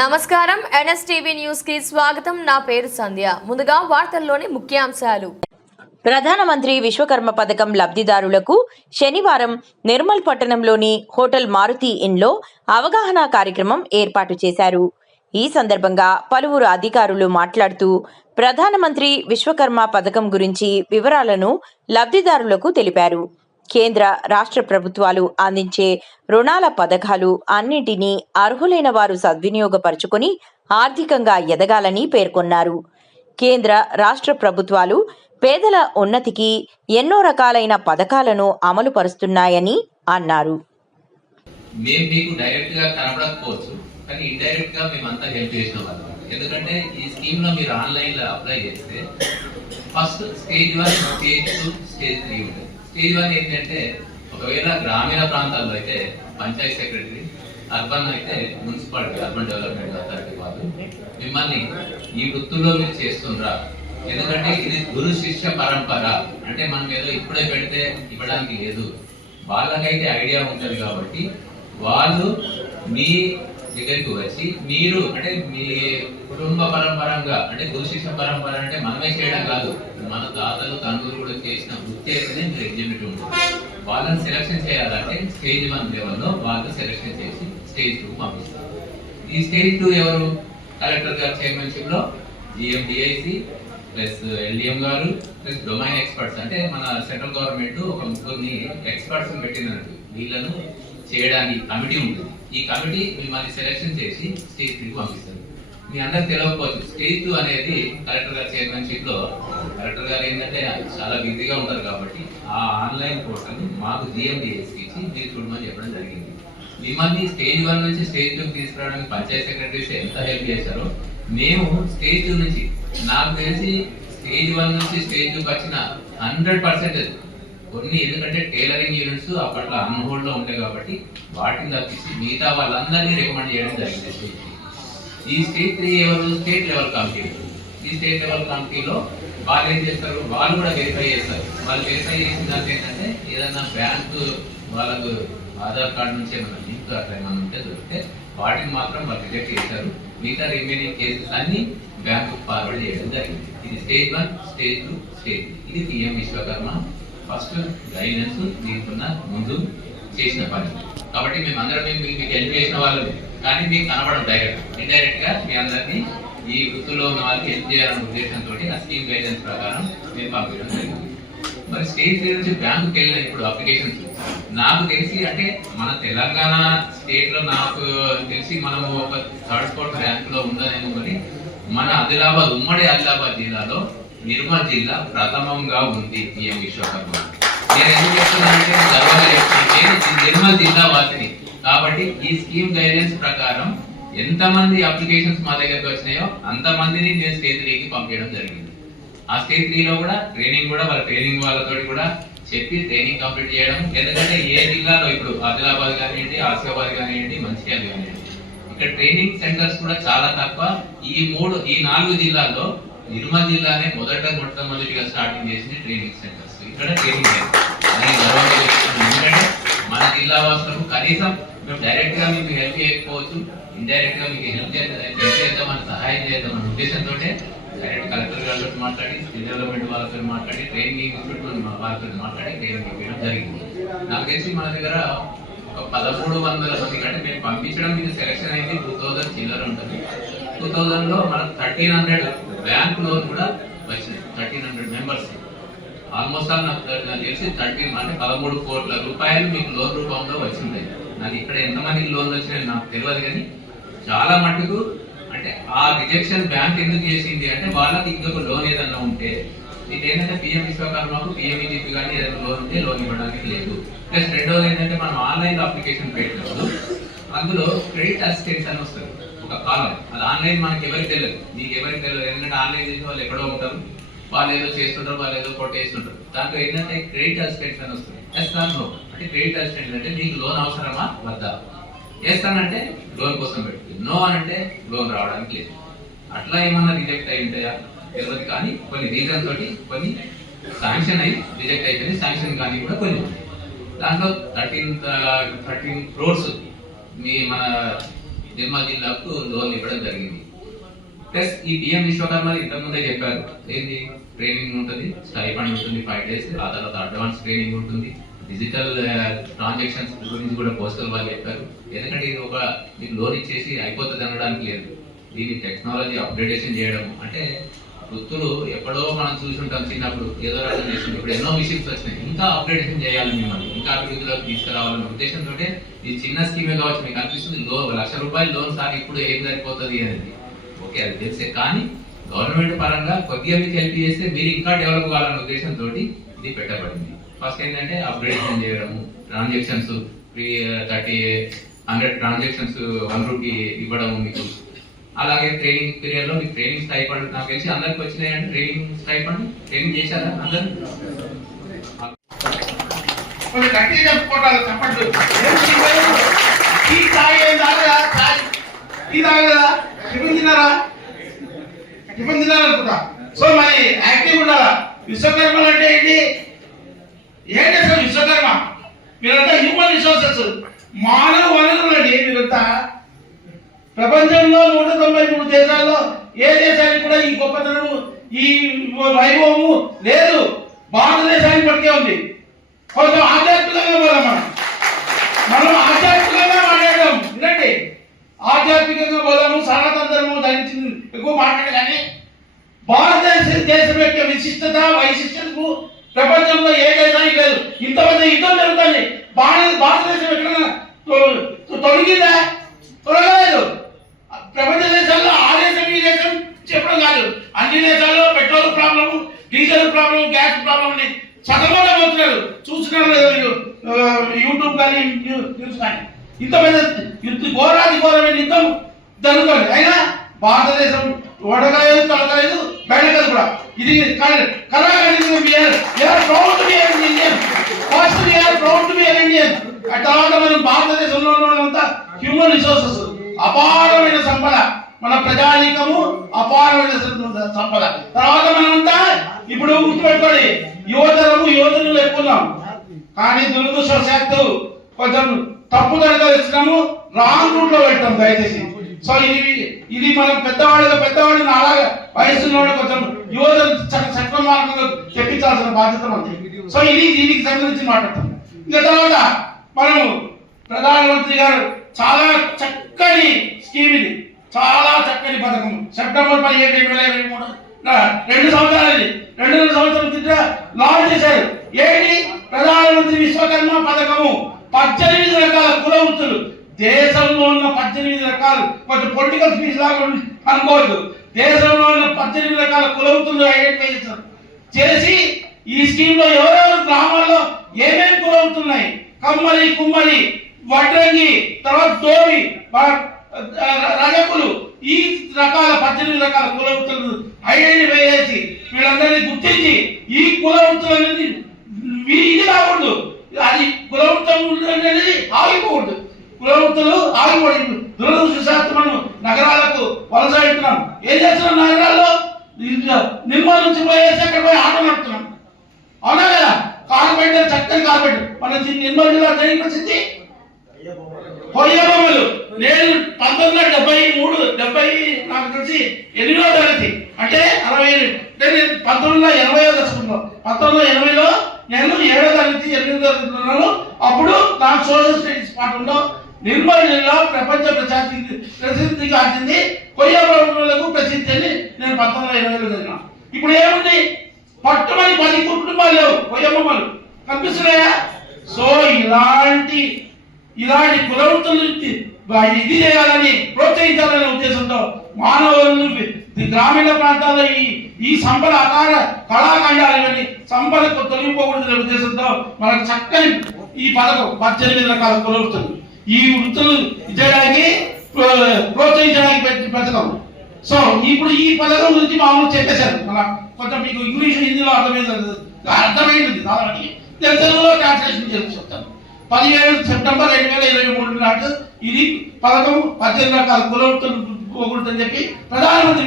నమస్కారం NSTV news కి స్వాగతం. నా పేరు సంధ్య. ముందుగా వార్తల్లోని ముఖ్యాంశాలు. ప్రధానమంత్రి విశ్వకర్మ పథకం లబ్ధిదారులకు శనివారం నిర్మల్ పట్టణంలోని హోటల్ మారుతి ఇన్లో అవగాహన కార్యక్రమం ఏర్పాటు చేశారు. ఈ సందర్భంగా పలువురు అధికారులు మాట్లాడుతూ ప్రధానమంత్రి విశ్వకర్మ పథకం గురించి వివరాలను లబ్ధిదారులకు తెలిపారు. కేంద్ర రాష్ట్ర ప్రభుత్వాలు అందించే రుణాల పథకాలు అన్నింటినీ అర్హులైన వారు సద్వినియోగపరుచుకొని ఆర్థికంగా ఎదగాలని పేర్కొన్నారు. కేంద్ర రాష్ట్ర ప్రభుత్వాలు పేదల ఉన్నతికి ఎన్నో రకాలైన పథకాలను అమలు పరుస్తున్నాయని అన్నారు. మేము మీకు డైరెక్ట్ గా కనపడకపోవచ్చు, కానీ ఇండైరెక్ట్ గా మేమంతా హెల్ప్ చేసిన వాళ్ళం. ఎందుకంటే ఈ స్కీమ్ లో మీరు ఆన్లైన్ లో అప్లై చేస్తే ఫస్ట్ స్టేజ్ 1, స్టేజ్ 2, స్టేజ్ 3 ఉంటుంది. స్టేజ్ 1 ఏంటంటే ఒకవేళ గ్రామీణ ప్రాంతాల్లో అయితే పంచాయత్ సెక్రటరీ, అర్బన్ అయితే మున్సిపాలిటీ, అర్బన్ డెవలప్మెంట్ అథారిటీ వాళ్ళు మిమ్మల్ని ఈ వృత్తుల్లో మీరు చేస్తుండ్రా, ఎందుకంటే ఇది గురు శిష్య పరంపర, అంటే మనం ఏదో ఇప్పుడే పెడితే ఇవ్వడానికి లేదు, వాళ్ళకైతే ఐడియా ఉంటుంది. కాబట్టి వాళ్ళు మీ దగ్గరికి వచ్చి మీరు అంటే మీ కుటుంబ పరంపరంగా అంటే గురు శిష్య పరంపర అంటే మనమే చేయడం కాదు, మన తాతలు తండ్రులు కూడా చేసిన వృత్తి అయితేనే మీరు ఎగ్జిక్యూటివ్ ఉంటుంది. వాళ్ళని సెలక్షన్ చేయాలంటే స్టేజ్ 1 లెవెల్లో వాళ్ళు సెలక్షన్ చేసి స్టేజ్ 2 పంపిస్తారు. ఈ స్టేజ్ 2 ఎవరు? కలెక్టర్ గారి చైర్మన్షిప్ లో జిఎండిఐసి ప్లస్ ఎల్డిఎం గారు ప్లస్ డొమైన్ ఎక్స్పర్ట్స్, అంటే మన సెంట్రల్ గవర్నమెంట్ ఒక ముగ్గురిని ఎక్స్పర్ట్స్ పెట్టినట్టు వీళ్ళను చేయడానికి కమిటీ ఉంటుంది. ఈ కమిటీ మిమ్మల్ని సెలెక్షన్ చేసి స్టేజ్ 3 పంపిస్తారు. మీ అందరికి తెలియకపోవచ్చు, స్టేజ్ 2 అనేది కలెక్టర్ గారి చైర్మన్షిప్ లో కలెక్టర్ గారు ఏంటంటే చాలా బిజీగా ఉంటారు కాబట్టి ఆ ఆన్లైన్ పోర్టల్ మాకు జిఎండిఎస్కి ఇచ్చి మీరు చూడమని చెప్పడం జరిగింది. మిమ్మల్ని స్టేజ్ 1 నుంచి స్టేజ్ 2 తీసుకురావడానికి పంచాయత్ సెక్రటరీస్ ఎంత హెల్ప్ చేశారో మేము స్టేజ్ 2 నుంచి, నాకు తెలిసి స్టేజ్ 1 నుంచి స్టేజ్ 2 వచ్చిన 100% కొన్ని, ఎందుకంటే టైలరింగ్ యూనిట్స్ అప్పట్లో అన్హోల్డ్ లో ఉంటాయి కాబట్టి వాటిని తప్పించి మిగతా వాళ్ళందరినీ రికమెండ్ చేయడం జరిగింది. ఈ స్టేజ్ 3 ఎవరు? State level committee. ఈ స్టేట్ లెవెల్ కమిటీలో వాళ్ళు ఏం చేస్తారు, వాళ్ళు కూడా వెరిఫై చేస్తారు. వాళ్ళు వెరిఫై చేసిన దాంట్లో ఏంటంటే ఏదన్నా బ్యాంకు వాళ్ళకు ఆధార్ కార్డు నుంచి ఏమైనా లింక్ అట్లా ఏమైనా ఉంటే దొరికితే వాటిని మాత్రం వాళ్ళు రిజెక్ట్ చేశారు. మిగతా రిమైనింగ్ కేసెస్ అన్ని బ్యాంకు ఫార్వర్డ్ చేయడం జరిగింది. ఇది స్టేజ్ 1, స్టేజ్ 2, స్టేజ్ 3. ఇది పిఎం విశ్వకర్మ ఫస్ట్ గైడెన్స్ దీనికున్న ముందు చేసిన పని. కాబట్టి మేమందరం మీకు హెల్ప్ చేసిన వాళ్ళు, కానీ మీకు కనబడం డైరెక్ట్ ఇండైరెక్ట్ గా మీ అందరినీ ఈ వృత్తిలో ఉన్న వాళ్ళకి హెల్ప్ చేయాలనే ఉద్దేశంతో ఆ స్కీమ్ గైడెన్స్ ప్రకారం మేము పంపించడం జరిగింది. మరి స్టేట్ నుంచి బ్యాంకుకి వెళ్ళిన ఇప్పుడు అప్లికేషన్స్ నాకు తెలిసి, అంటే మన తెలంగాణ స్టేట్ లో నాకు తెలిసి మనము ఒక థర్డ్ ఫోర్త్ ర్యాంక్ లో ఉందనేమో, కానీ మన ఆదిలాబాద్, ఉమ్మడి ఆదిలాబాద్ జిల్లాలో నిర్మల్ జిల్లా ప్రథమంగా ఉంది పిఎం విశ్వకర్మ. నేను ఎందుకు చెప్తున్నానంటే గర్వంగా చెప్తున్నాను, నిర్మల్ జిల్లా వాసిని. కాబట్టి ఈ స్కీమ్ గైడెన్స్ ప్రకారం ఎంతమంది అప్లికేషన్స్ మా దగ్గరకు వచ్చినాయో అంతమందిని నేను స్టేజ్ 3కి పంపించడం జరిగింది. ఆ స్టేజ్ 3లో కూడా వాళ్ళ ట్రైనింగ్ వాళ్ళతో కూడా చెప్పి ట్రైనింగ్ కంప్లీట్ చేయడం. ఎందుకంటే ఏ జిల్లాలో ఇప్పుడు ఆదిలాబాద్ కానివ్వండి, ఆసిఫాబాద్ కానివ్వండి, మంచిర్యాల కానివ్వండి, ఇక్కడ ట్రైనింగ్ సెంటర్స్ కూడా చాలా తక్కువ. ఈ 4 జిల్లాల్లో నిర్మల్ జిల్లానే మొట్టమొదటిగా స్టార్టింగ్ చేసింది ట్రైనింగ్ సెంటర్స్. ఇక్కడ ట్రైనింగ్ ఎందుకంటే మన జిల్లా వాసులకు కనీసం మేము డైరెక్ట్ గా మీకు హెల్ప్ చేయకపోవచ్చు, ఇండైరెక్ట్ గా మీకు హెల్ప్ చేద్దామని సహాయం చేద్దామనే ఉద్దేశంతో డైరెక్ట్ కలెక్టర్ గారితో మాట్లాడి, స్కిల్ డెవలప్మెంట్ వాళ్ళతో మాట్లాడి, ట్రైనింగ్ ఇన్స్టిట్యూట్ వాళ్ళతో మాట్లాడి ట్రైనింగ్ ఇవ్వడం జరిగింది. నాకు తెలిసి మన దగ్గర ఒక 1300 మంది కంటే మేము పంపించడం మీకు సెలెక్షన్ అయింది 2000 చిల్లర ఉంటుంది. 2000 లో మనకు 1300 బ్యాంక్ లోన్ కూడా వచ్చింది. 1300 మెంబర్స్ ఆల్మోస్ట్ ఆల్ నాకు తెలిసి 13 కోట్ల రూపాయలు మీకు లోన్ రూపంలో వచ్చింది. నాకు ఇక్కడ ఎంతమందికి లోన్లు వచ్చినాయి నాకు తెలియదు, కానీ చాలా మట్టుకు అంటే ఆ రిజెక్షన్ బ్యాంక్ ఎందుకు చేసింది అంటే వాళ్ళకి ఇంకొక లోన్ ఏదన్నా ఉంటే, ఇది ఏంటంటే పిఎం విశ్వకర్మకు పిఎంఈజీపీ కానీ ఏదైనా లోన్ ఉంటే లోన్ ఇవ్వడానికి లేదు. ప్లస్ రెండోది ఏంటంటే మనం ఆన్లైన్ లో అప్లికేషన్ పెట్టినప్పుడు అందులో క్రెడిట్ అసిస్టెన్స్ అని వస్తుంది ఒక కాలం. అది ఆన్లైన్ మనకి ఎవరికి తెలియదు, మీకు ఎవరికి తెలియదు, ఎందుకంటే ఆన్లైన్ చేసిన వాళ్ళు ఎక్కడో ఉంటారు, వాళ్ళు ఏదో చేస్తుంటారు, వాళ్ళు ఏదో కొట్టేస్తుంటారు. దాంట్లో ఏంటంటే క్రెడిట్ అసిస్టెన్స్ అని వస్తుంది. ఎస్ఆర్ఓ అంటే క్రెడిట్ అసిస్టెంట్ అంటే మీకు లోన్ అవసరమా వద్దా, చేస్తానంటే లోన్ కోసం పెట్టుకుంది, నో అని అంటే లోన్ రావడానికి లేదు. అట్లా ఏమన్నా రిజెక్ట్ అయి ఉంటాయా తెలియదు, కానీ కొన్ని రీజన్ తోటి కొన్ని శాంక్షన్ అయి రిజెక్ట్ అయిపోయింది. శాంక్షన్ కానీ కూడా కొన్ని ఉన్నాయి. దాంట్లో 13 crores మన నిర్మల్ జిల్లాకు లోన్ ఇవ్వడం జరిగింది. ప్లస్ ఈ పిఎం విశ్వకర్మ ఇంతకుముందే చెప్పారు, ఏంటి ట్రైనింగ్ ఉంటుంది, స్టైఫండ్ ఉంటుంది 5 days, ఆ తర్వాత అడ్వాన్స్ ట్రైనింగ్ ఉంటుంది, డిజిటల్ ట్రాన్సాక్షన్స్ గురించి కూడా పోస్టల్ వాళ్ళు చెప్పారు. ఎందుకంటే ఇది ఒక మీకు లోన్ ఇచ్చేసి అయిపోతుంది అనడానికి లేదు, దీన్ని టెక్నాలజీ అప్గ్రేడేషన్ చేయడం. అంటే వృత్తులు ఎప్పుడో మనం చూసుంటాం చిన్నప్పుడు, ఏదో రకం చేసింది, ఇప్పుడు ఎన్నో మిషన్స్ వచ్చినాయి, ఇంకా అప్గ్రేడేషన్ చేయాలి, మిమ్మల్ని ఇంకా అభివృద్ధిలోకి తీసుకురావాలనే ఉద్దేశంతో ఇది చిన్న స్కీమే కావచ్చు, మీకు అనిపిస్తుంది ₹1,00,000 లోన్ సార్ ఇప్పుడు ఏం సరిపోతుంది అనేది. ఓకే, అది తెలిసే, కానీ గవర్నమెంట్ పరంగా కొద్దిగా మీకు హెల్ప్ చేస్తే మీరు ఇంకా డెవలప్ కావాలనే ఉద్దేశంతో ఇది పెట్టబడింది. ఫస్ట్ ఏంటంటే అప్గ్రేడేషన్ చేయడము, ట్రాన్సాక్షన్స్ 100 ట్రాన్సాక్షన్స్ ₹1 ఇవ్వడము మీకు. అలాగే ట్రైనింగ్ పీరియడ్ లో మీకు ట్రైనింగ్ స్టైఫండ్ నాకు తెలిసి అందరికి వచ్చినాయండి. ట్రైనింగ్ స్టైఫండ్ ట్రైనింగ్ చేశారా అందరు? సో మరి యాక్టివ్ ఉండాలా. విశ్వకర్మలు అంటే ఏంటి? ఏంటి అసలు విశ్వకర్మ? మీరంతా హ్యూమన్ రిసోర్సెస్, మానవ వనరులు అండి. మీరంతా ప్రపంచంలో 193 దేశాల్లో ఏ దేశానికి కూడా ఈ గొప్పతనం, ఈ వైభవము లేదు. భారతదేశానికి పట్టుకే ఉంది. కొంచెం ఆధ్యాత్మికంగా పోదాం, మనం ఆధ్యాత్మికంగా మాట్లాడదాం. వినండి, ఆధ్యాత్మికంగా పోదాము. సనాతన ధర్మం దానికి ఎక్కువ మాట్లాడే, కానీ భారతదేశం యొక్క విశిష్టత వైశిష్టతకు ప్రపంచంలో ఏ దేశానికి లేదు. ఇంతమంది యుద్ధం జరుగుతుంది, భారతదేశం ఎక్కడైనా తొలగిందా? తొలగలేదు. ప్రపంచ దేశాల్లో ఆ దేశం ఈ దేశం చెప్పడం కాదు, అన్ని దేశాల్లో petrol problem, diesel problem, gas problem అని సతమతమవుతున్నారు. చూస్తున్నారు లేదు యూట్యూబ్ కానీ న్యూస్ కానీ. ఇంత పెద్ద ఘోరాది ఘోరమైన యుద్ధం జరుగుతుంది. అయినా భారతదేశం వడగలేదు, తొలగలేదు, బెడగదు కూడా. ఇది తర్వాత మనం భారతదేశంలో ఉన్నంతా హ్యూమన్ రిసోర్సెస్, అపారమైన సంపద, మన ప్రజానీకము అపారమైన సంపద. తర్వాత మనమంతా ఇప్పుడు గుర్తుపెట్టుకోండి, యువతలు ఎక్కున్నాం, కానీ దురదృష్టవశాత్తు కొంచెం తప్పుదనగా వచ్చినాము, రాంగ్ రూట్ లో పెట్టాం. దయచేసి సో ఇది మనం పెద్దవాళ్ళని అలాగే వయసులో కొంచెం యువతను చక్ర మార్గంలో తెప్పించాల్సిన బాధ్యత ఉంది. సో దీనికి సంబంధించి మాట్లాడతాం. ఇంకా తర్వాత మనం ప్రధానమంత్రి గారు చాలా చక్కని స్కీమ్, ఇది చాలా చక్కని పథకం. సెప్టెంబర్ 17, 2023 2 సంవత్సరాలు 2 సంవత్సరాల కింద లాంచ్ చేశారు. ఏంటి? ప్రధానమంత్రి విశ్వకర్మ పథకము. 18 రకాల కుల వృత్తులు, దేశంలో ఉన్న 18 రకాలు, కొంచెం పొలిటికల్ స్పీచ్ లాగా అనుకోవద్దు. దేశంలో ఉన్న 18 రకాల కుల వృత్తులు ఐడెంటిఫై చేశారు. చేసి ఈ స్కీమ్ లో ఎవరెవరు గ్రామాల్లో ఏమేమి కుల వృత్తులు ఉన్నాయి, కమ్మరి, కుమ్మరి, వడ్రంగి, తర్వాత దోవి, రజకులు, ఈ రకాల 18 రకాల కుల వృత్తులు ఐడెంటిఫై చేసి వీళ్ళందరినీ గుర్తించి ఈ కుల వృత్తులు అనేది ఇది కాకూడదు, అది కుల వృత్తం అనేది ఆగిపోకూడదు. కుల వృత్తులు ఆగిపోయింది. దురదృష్టవశాత్తు మనం నగరాలకు వలస వెళ్తున్నాం. ఏం చేస్తున్నాం? నగరాల్లో నిర్మల్ నుంచి పోయేసి అక్కడ పోయి ఆటో నడుపుతున్నాం. అవునా కదా? కార్పెంటర్, చక్కని కార్పెంటర్. మన నిర్మల్ జిల్లా దేనికి ప్రసిద్ధి? కొయ్య బొమ్మలు. నేను 1973 నాకు తెలిసి 8వ తరగతి, అంటే 60 అంటే నేను 1980 దశకంలో 1980లో నేను 7వ తరగతి 8వ తరగతి ఉన్నాను. అప్పుడు నాకు సోషల్ స్టడీస్ పాఠంలో నిర్మల్ జిల్లా ప్రపంచ ప్రసిద్ధి కాచింది కొయ్య బొమ్మలకు ప్రసిద్ధి అని నేను 1980లో చదివినా. ఇప్పుడు ఏముంది? పట్టుమని 10 కుటుంబాలు లేవు కొయ్య బొమ్మలు కనిపిస్తున్నాయా? సో ఇలాంటి కుల వృత్తులు ఇది చేయాలని ప్రోత్సహించాలనే ఉద్దేశంతో మానవులను గ్రామీణ ప్రాంతాల్లో ఈ సంపద కళాఖండాలని సంపద తొలగిపోకూడదనే ఉద్దేశంతో మనకు చక్కని ఈ పథకం 18 రకాల కుల వృత్తులు, ఈ వృత్తులు చేయడానికి ప్రోత్సహించడానికి పథకం. సో ఇప్పుడు ఈ పథకం గురించి మామూలు చెప్పేశారు. మన కొంచెం మీకు ఇంగ్లీష్, హిందీలో అర్థమైంది చాలా మందికి. నేను తెలుగులో ట్రాన్స్లేషన్ చేసి చెప్తాను. 17 సెప్టెంబర్ 2023 నాడు ఇది పథకం 18 రకాల కుల వృత్తులు పోకూడదని చెప్పి ప్రధానమంత్రి